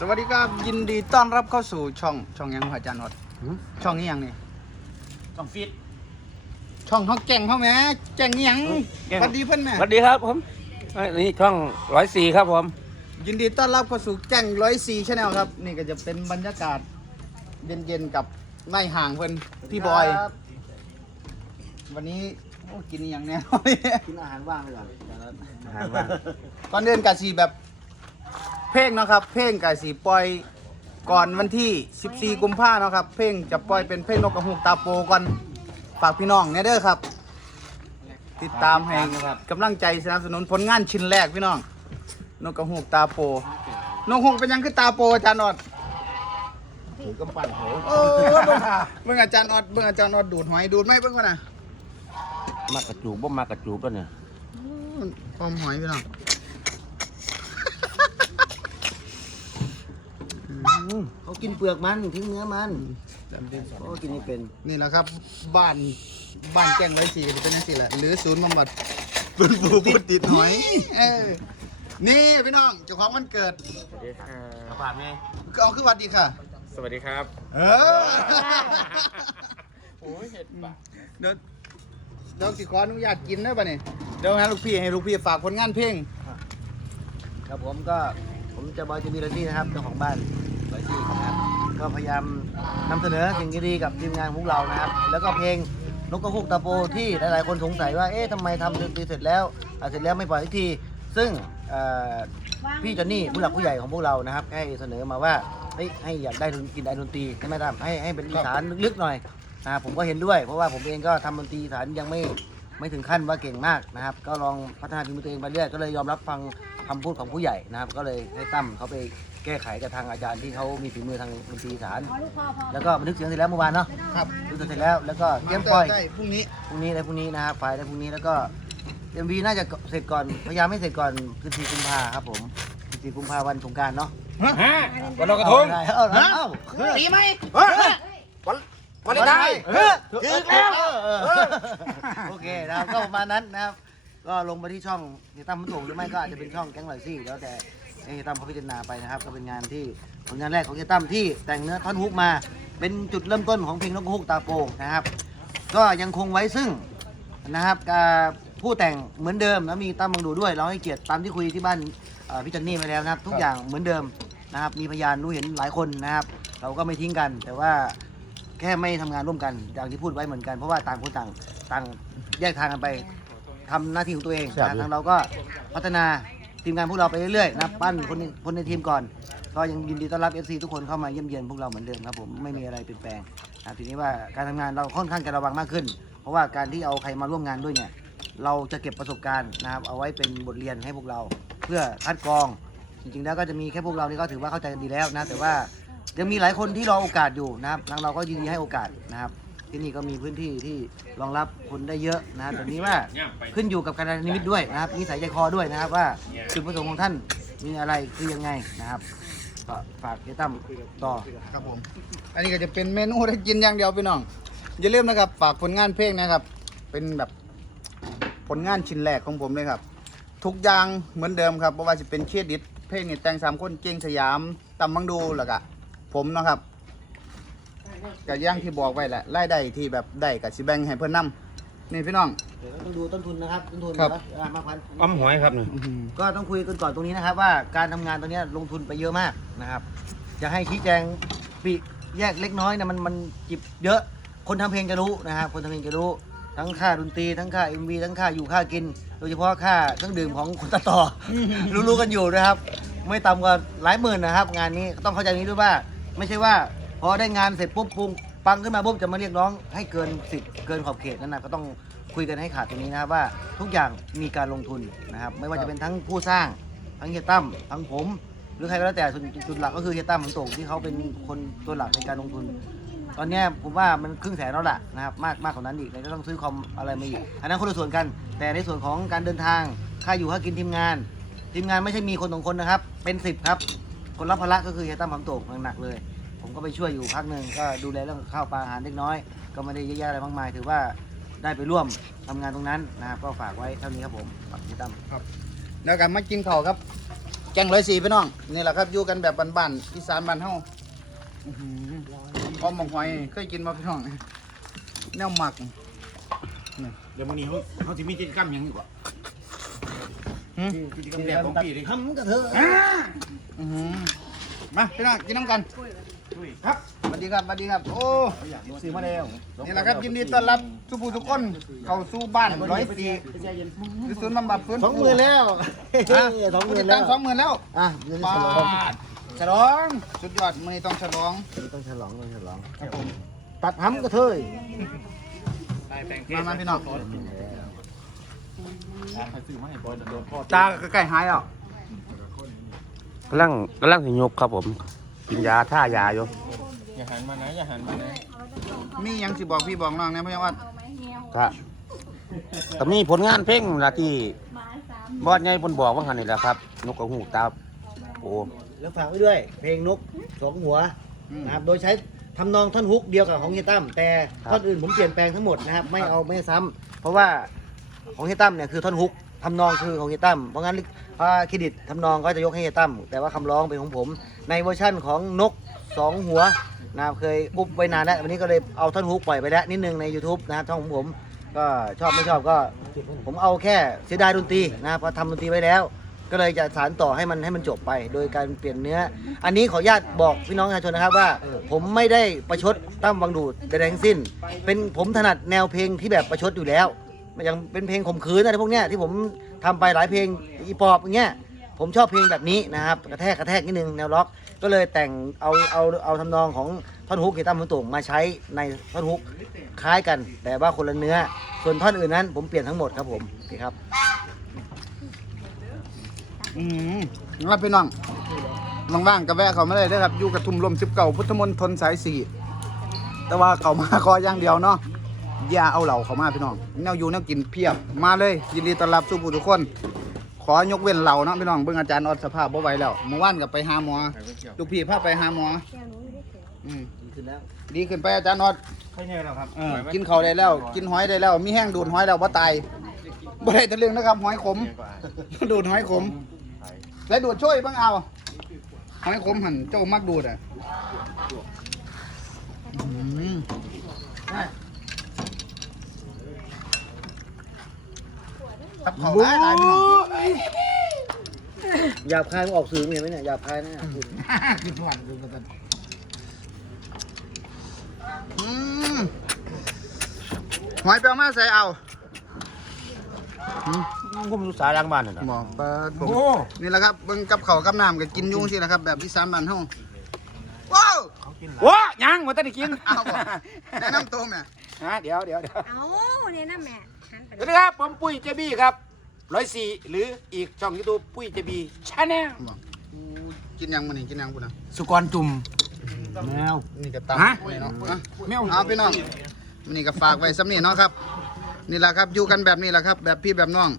สวัสดีครับยินดีต้อนรับเข้าสู่ช่องช่องหยังหัวจานอดหืมช่องนี้ยังนี่ต้องฟิตช่องเขาแก่งเขาแหม่แก่งนี้ยังแก่ง สวัสดีเพื่อนแม่สวัสดีครับผมอันนี่ช่องร้อยสี่ครับผม ยินดีต้อนรับเข้าสู่แก่งร้อยสี่ชาแนลครับ นี่ก็จะเป็นบรรยากาศเย็นๆกับนายห่างเพื่อนพี่บอย วันนี้โอ้กินอหย่างแน่กินอาหารว่างไปก่อนอาหารว่างตอนเดินกะสีแบบ เพลงเนาะครับ เพลงกะสีปล่อยก่อนวันที่ 14 กุมภาเนาะครับ เพลงจะปล่อยเป็นเพลงนกกระหูกตาโปก่อนฝากพี่น้องเนี่ยเด้อครับ ติดตามให้กำลังใจสนับสนุนผลงานชิ้นแรกพี่น้อง นกกระหูกตาโป นกหูกเป็นหยังคือตาโปอาจารย์ออดถือกำปั้นโหโอ้เบิ่งเบิ่งอาจารย์ออดเบิ่งอาจารย์ออดดูดหอยดูดไหมเบิ่งก่อนนะมากระจูบบ่มากระจูบก็เนี่ยมันออมหอยพี่น้อง เขากินเปลือกมันทิ้งเนื้อมันเพราะว่ากินไม่เป็น นี่แหละครับ บ้านบ้านแก้งร้อยสี่ก็จะเป็นยังสี่แหละหรือศูนย์บำบัดฟื้นฟูผู้ติดหอยเออนี่พี่น้องเจ้าของวันเกิดสวัสดีครับผ่านไหมก็เอาคือหวัดดีค่ะ สวัสดีครับ เออโอ้ยเห็ดปะเดี๋ยวเดี๋ยวสิขออนุญาตกินได้ป่ะเนี่ยเดี๋ยวให้ลูกพี่ให้ลูกพี่ฝากผลงานเพลงครับผมก็ผมจะบอยจะมีระซี่นะครับเจ้าของบ้าน ร้อยซี่นะครับ ก็พยายามนำเสนอสิ่งดีๆกับทีมงานของเรานะครับ แล้วก็เพลงนกกระฮูกตาโปที่หลายๆคนสงสัยว่า เอ๊ะทำไมทำดนตรีเสร็จแล้วอะเสร็จแล้วไม่ปล่อยสักที ซึ่งเอ่อพี่จอนนี่ผู้หลักผู้ใหญ่ของพวกเรานะครับให้เสนอมาว่าเฮ้ยให้อยากได้ดนกินได้ดนตรีใช่ไหมครับให้ให้เป็นอีสานลึกๆหน่อยนะครับผมก็เห็นด้วย เพราะว่าผมเองก็ทำดนตรีอีสานยังไม่ ไม่ถึงขั้นว่าเก่งมากนะครับ ก็ลองพัฒนาฝีมือตัวเองไปเรื่อยก็เลยยอมรับฟังคำพูดของผู้ใหญ่นะครับ ก็เลยให้ตั้มเขาไปแก้ไขกับทางอาจารย์ที่เขามีฝีมือทางดนตรีอีสานแล้วก็บันทึกเสียงเสร็จแล้วเมื่อวานเนาะครับบันทึกเสร็จแล้วแล้วก็เตรียมปล่อยได้พรุ่งนี้พรุ่งนี้ได้พรุ่งนี้นะครับไฟล์ได้พรุ่งนี้แล้วก็เอ็มวีน่าจะเสร็จก่อนพยายามให้เสร็จก่อน14กุมภาครับผม14กุมภาวันสงกรารเนาะฮะวันลอยกระทงได้เอาเอาเอาเอาดีไหมวัน วันเลนไทน์เออถึงแล้วเออโอเคนะครับก็ประมาณนั้นนะครับ ก็ลงมาที่ช่องเฮตั้มมันถูกหรือไม่ก็อาจจะเป็นช่องแก๊งหลอยซี่แล้วแต่เฮตั้มเขาพิจารณาไปนะครับ ก็เป็นงานที่ผลงานแรกของเฮตั้มที่แต่งเนื้อท่อนฮุกมา เป็นจุดเริ่มต้นของเพลงนกฮุกตาโปนะครับ ก็ยังคงไว้ซึ่งนะครับกับผู้แต่งเหมือนเดิมแล้วมีตั้มบังดูด้วยเราให้เกียรติตามที่คุยที่บ้านเอ่อพี่จันนี่ไปแล้วนะครับ ทุกอย่างเหมือนเดิมนะครับ มีพยานรู้เห็นหลายคนนะครับ เราก็ไม่ทิ้งกัน แต่ว่า แค่ไม่ทำงานร่วมกันอย่างที่พูดไว้เหมือนกันเพราะว่าต่างคนต่างต่างแยกทางกันไปทำหน้าที่ของตัวเองนะทางเราก็พัฒนาทีมงานพวกเราไปเรื่อยๆนะครับปั้นคนในคนในทีมก่อน ก็ยังยินดีต้อนรับ FC ทุกคนเข้ามาเยี่ยมเยียนพวกเราเหมือนเดิมครับผมไม่มีอะไรเปลี่ยนแปลงนะครับทีนี้ว่าการทำงานเราค่อนข้างจะระวังมากขึ้น เพราะว่าการที่เอาใครมาร่วมงานด้วยเนี่ยเราจะเก็บประสบการณ์นะครับเอาไว้เป็นบทเรียนให้พวกเรา เพื่อคัดกรอง จริงๆแล้วก็จะมีแค่พวกเรานี่ก็ถือว่าเข้าใจกันดีแล้วนะแต่ว่า ยังมีหลายคนที่รอโอกาสอยู่นะครับทางเราก็ยินดีให้โอกาสนะครับ ที่นี่ก็มีพื้นที่ที่รองรับคนได้เยอะนะครับแต่นี้ว่าขึ้นอยู่กับการนิมิตด้วยนะครับนิสัยใจคอด้วยนะครับ ว่าจุดประสงค์ของท่านมีอะไรคือยังไงนะครับก็ฝากเจตั้มต่อครับผม อันนี้ก็จะเป็นเมนูที่กินอย่างเดียวพี่น้องอย่าลืมนะครับฝากผลงานเพลงนะครับ เป็นแบบผลงานชิ้นแรกของผมเลยครับ ทุกอย่างเหมือนเดิมครับเพราะว่าจะเป็นเครดิตเพลงนี่แต่งสามคนเก่งสยามตำมังดูแล้วก็ ผมเนาะครับก็อย่างที่บอกไว้แหละรายได้ที่แบบได้กับสิแบ่งให้เพื่อนนํนี่พี่น้อง เดี๋ยวต้องดูต้นทุนนะครับต้นทุนครับ นะอ่ามากพันอ้อมหอยครับเนี่ยก็ต้องคุยกันก่อนตรงนี้นะครับ ว่าการทำงานตรงนี้ยลงทุนไปเยอะมากนะครับจะให้ชี้แจงปีแยกเล็กน้อยนะมันมันจิบเยอะคนทำเพลงจะรู้นะครับคนทำเพลงจะรู้ทั้งค่าดนตรีทั้งค่า MV ทั้งค่าอยู่ค่ากิน โดยเฉพาะค่าเครื่องดื่มของคนตัดต่อ รู้ๆกันอยู่นะครับ ไม่ต่ำกว่าหลายหมื่นนะครับ งานนี้ต้องเข้าใจนี้ด้วยว่า ไม่ใช่ว่า พอได้งานเสร็จปุ๊บปุ้งปังขึ้นมาปุ๊บจะมาเรียกร้องให้เกินสิทธิ์เกินขอบเขตนั่นนะก็ต้องคุยกันให้ขาดตรงนี้นะครับว่าทุกอย่างมีการลงทุนนะครับ ไม่ว่าจะเป็นทั้งผู้สร้างทั้งเฮียตั้มทั้งผม หรือใครก็แล้วแต่ส่วนจุดหลักก็คือเฮียตั้มของโต่งที่เขาเป็นคนตัวหลักในการลงทุน ตอนเนี้ยผมว่ามันครึ่งแสนแล้วล่ะนะครับมากมากกว่านั้นอีกแล้วก็ต้องซื้อคอมอะไรมาอีกอันนั้นคนละส่วนกัน แต่ในส่วนของการเดินทางค่าอยู่ค่ากินทีมงาน ทีมงานไม่ใช่มีคนสองคนนะครับ เป็นสิบครับ คนรับภาระก็คือเฮียตั้มคำโต่งหนักๆเลย ผมก็ไปช่วยอยู่พักหนึ่งก็ดูแลเรื่องข้าวปลาอาหารเล็กน้อย ก็ไม่ได้เยอะแยะอะไรมากมาย ถือว่าได้ไปร่วมทำงานตรงนั้นนะครับก็ฝากไว้เท่านี้ครับผมฝากเฮียตั้ม แล้วกันมากินข้าวครับ แกกงร้อยสี่พี่น้องนี่แหละครับอยู่กันแบบบ้านๆอีสานบ้านเฮาอื้อหืออ้อมหมองหอยเคยกินมาพี่น้องแนวหมัก เดี๋ยวมื้อนี้เขาเขาสิมีกิจกรรมหยังอีกว่า หืมกิจกรรมแรกของปีเลยครับทำกระเทอะอื้อหือมาพี่น้องกินน้ำกันครับสวัสดีครับสวัสดีครับ โอ้ซื้อมาแล้วนี่แหละครับยินดีต้อนรับทุกผู้ทุกคนเข้าสู่บ้านร้อยสี่ที่ศูนย์บำบัดฟื้นสองหมื่นแล้วเฮ้ยสองหผู้มื่ตินดแล้ตาวมสองหมื่นแล้วอะเดี๋ยวจะบาฉลองทฉลองสุดยอดมือนี้ต้องฉลองต้องฉลองต้องฉลองครับผมตัดหำกระเทยมามาพี่น้อง ซื้อมาให้บอลโดนพ่อตาใกล้ๆหายแล้วกำลังกำลังสิยกครับผม กินยาท่ายาอยู่อย่าหันมานะอย่าหันมานะมีหยังสิบอกพี่บอกน้องนะพี่ว่าก็ก็มีผลงานเพลงละที่บอสไงเพ่นบอกว่าหันนี่แหละครับ นกกระหูกตาโอ้แล้วฝากไว้ด้วย เพลงนกสองหัวนะครับโดยใช้ทำนองท่อนฮุกเดียวกับของเฮยตั้มแต่ท่อนอื่นผมเปลี่ยนแปลงทั้งหมดนะครับไม่เอาไม่ซ้ำเพราะว่า ของเฮยตั้มเนี่ยคือท่อนฮุกทำนองคือของเฮยตั้มเพราะงั้นอ่าเครดิตทำนองก็จะยกให้เฮยตั้มแต่ว่าคำร้องเป็นของผม ในเวอร์ชั่นของนกสองหัวนะครับเคยอุบไว้นานแล้ววันนี้ก็เลยเอาท่อนฮุกปล่อยไปแล้วนิดนึงใน YouTube นะครับช่องของผมก็ชอบไม่ชอบก็ ผมเอาแค่เสียดายดนตรีนะครับเพราะทำดนตรีไว้แล้ว ก็เลยจะสารต่อให้มันให้มันจบไป โดยการเปลี่ยนเนื้อ อันนี้ขออนุญาตบอกพี่น้องประชาชนนะครับว่า ผมไม่ได้ประชดตั้มวังดูดใดๆทั้งสิ้น เป็นผมถนัดแนวเพลงที่แบบประชดอยู่แล้ว อย่างเป็นเพลงข่มขืนอะไรพวกเนี้ยที่ผมทำไปหลายเพลงอีปอบอย่างเงี้ยผมชอบเพลงแบบนี้นะครับกระแทกกระแทกนิดนึงแนวล็อกก็เลยแต่งเอาเอาเอาทำนองของท่อนฮุกกีตาร์มันตุ่งมาใช้ในท่อนฮุกคล้ายกัน แต่ว่าคนละเนื้อ ส่วนท่อนอื่นนั้น ผมเปลี่ยนทั้งหมดครับผมโอเคครับอืมครับพี่น้องว่างๆก็แวะเขามาเลยนะครับอยู่กับทุ่มลมสิบเก่าพุทธมนตรสายสี่แต่ว่าเขามาขออย่างเดียวเนาะ อย่าเอาเหล่าเขามาพี่น้องแนวอยู่แนวกินเพียบมาเลย ยินดีต้อนรับสู่ผู้ทุกคน ขอยกเว้นเหล่าเนาะพี่น้องเบิ่งอาจารย์ออดสภาพบ่ไหวแล้วเมื่อวานก็ไปหาหมอลูกพี่พาไปหาหมออืมดีขึ้นแล้วดีขึ้นไปอาจารย์ออดใช่เนี่ยแล้วครับเออกินข้าวได้แล้ว กินหอยได้แล้ว มีแห้งดูดหอยแล้วบ่ตายบ่ได้ทะลึงนะครับหอยขม ดูดหอยขม แล้วดูดช่วยบ้างเอาหอยขมหันเจ้ามักดูดอะอืม ครับเขาได้ได้พี่น้องหยาบคายมันออกสื่อมึงเห็นไหมเนี่ยหยาบคายนะเนี่ยคุณกินหวานดูกันอืมหอยเปรี้ยวมาใส่เอาก็มีลูกสาวล้างบ้านน่ะนะหมอปลาผม โอ้นี่แหละครับเบิ่งกับเขาวกับน้ำกับกินอยุ่งสิแหละครับ แบบที่สามบ้านเฮาว้าวว้ายังมาตั้งแต่กินอ้าวบ่แนะนำตัวแม่ฮะเดี๋ยวเดี๋ยวเดี๋ยวเอาเนี่ยนะแม่หันไป สวัสดีครับ ผมปุ้ยเจบี้ครับร้อยสี่หรืออีกช่องยูทูบปุ้ยเจบี้ชาแนลบอกอู้กินยังมันนี่กินยังกูนะสุกรจุ่มแมวนี่ก็ตามฮะนี่เนาะอะเอาพี่น้องมันนี่ก็ฝากไว้สำนี่เนาะครับ นี่แหละครับอยู่กันแบบนี้แหละครับ แบบพี่แบบน้อง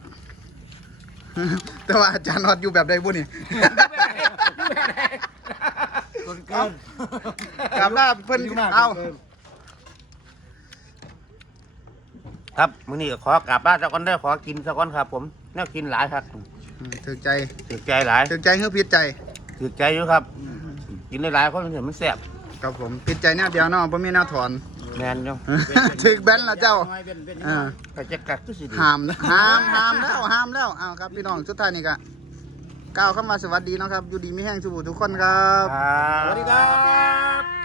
แต่ว่าอาจารย์นอดอยู่แบบใดบุนี่ต้นเกินกลับหน้าเพิ่นเอา ครับมื้อนี้ก็ขอกลับบ้านสักคนได้อขอกินสักคนครับ ผมแนวกินหลายครับอืมถือใจถือใจหลายถือใจเฮือผิดใจถือใจอยู่ครับ กินได้หลายคนมันถึงมันแซ่บครับผมผิดใจแนวเดียวเนาะบ่มีแนวถอน แมนอยู่ ถึกแบนละเจ้าอ่าก็จะกัดก็สิดีห้ามห้ามห้ามแล้วห้ามแล้วอ้าวครับพี่น้องสุดท้ายนี่ก็ก้าวเข้ามาสวัสดีเนาะครับ อยู่ดีมีแห้งสุบุทุกคนครับ ครับ สวัสดีครับ